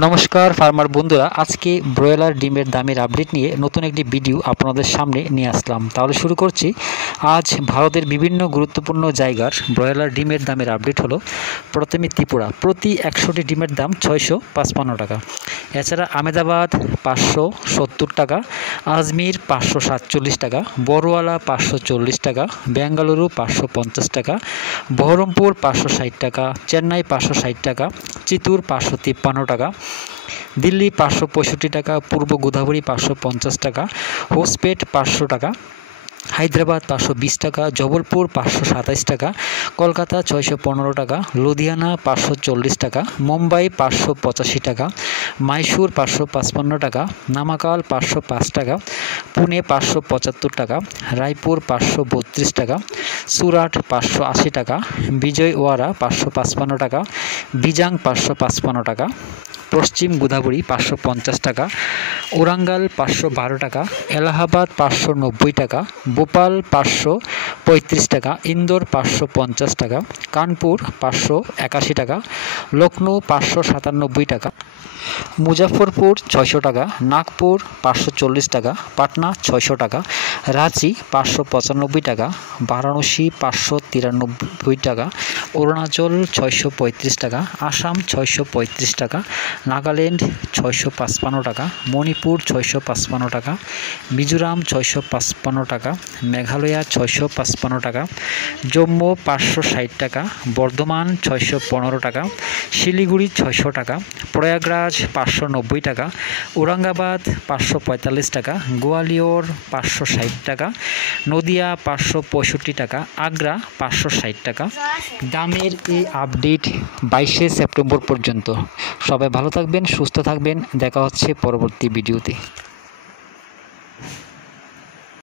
নমস্কার ফার্মার বন্ধুরা, আজকে ব্রয়লার ডিমের দামের আপডেট নিয়ে নতুন একটি ভিডিও আপনাদের সামনে নিয়ে আসলাম। তাহলে শুরু করছি। আজ ভারতের বিভিন্ন গুরুত্বপূর্ণ জায়গার ব্রয়লার ডিমের দামের আপডেট হলো। প্রথমে ত্রিপুরা, প্রতি 100টি ডিমের দাম 655 টাকা। এছাড়া আহমেদাবাদ 570 টাকা, আজমির 547 টাকা, বড়ওয়ালা 540 টাকা, বেঙ্গালুরু 550 টাকা, বহরমপুর 560 টাকা, চেন্নাই 560 টাকা, চিত্তুর 553 টাকা, দিল্লি 565 টাকা, পূর্ব গোদাবরী 550 টাকা, হোসপেট 500 টাকা, হায়দ্রাবাদ 520 টাকা, জবলপুর 527 টাকা, কলকাতা 615 টাকা, লুধিয়ানা 540 টাকা, মুম্বাই 585 টাকা, মাইসুর 555 টাকা, নামাকাল 505 টাকা, পুনে 575 টাকা, রায়পুর 532 টাকা, সুরাট 580 টাকা, বিজয়ওয়াড়া 555 টাকা, বিজাং 555 টাকা, পশ্চিম গোদাবরী 550 টাকা, ওরাঙ্গাল 512 টাকা, এলাহাবাদ 590 টাকা, ভোপাল 535 টাকা, ইন্দোর 550 টাকা, কানপুর 581 টাকা, লখনৌ 597 টাকা, মুজাফরপুর 600 টাকা, নাগপুর 540 টাকা, পাটনা 600 টাকা, রাঁচি 595 টাকা, বারাণসী 593 টাকা, অরুণাচল 635 টাকা, আসাম 635 টাকা, নাগাল্যান্ড 655 টাকা, মণিপুর 655 টাকা, মিজোরাম 655 টাকা, মেঘালয় 655 টাকা, জম্মু 560 টাকা, বর্ধমান 615 টাকা, শিলিগুড়ি 600 টাকা, প্রয়াগরাজ 590 টাকা, ঔরঙ্গাবাদ 545 টাকা, গোয়ালিয়র 560 টাকা, নদিয়া 565 টাকা, আগ্রা 560 টাকা। দামের এই আপডেট 22শে সেপ্টেম্বর পর্যন্ত। সবাই ভালো থাকবেন, সুস্থ থাকবেন। দেখা হচ্ছে পরবর্তী ভিডিওতে।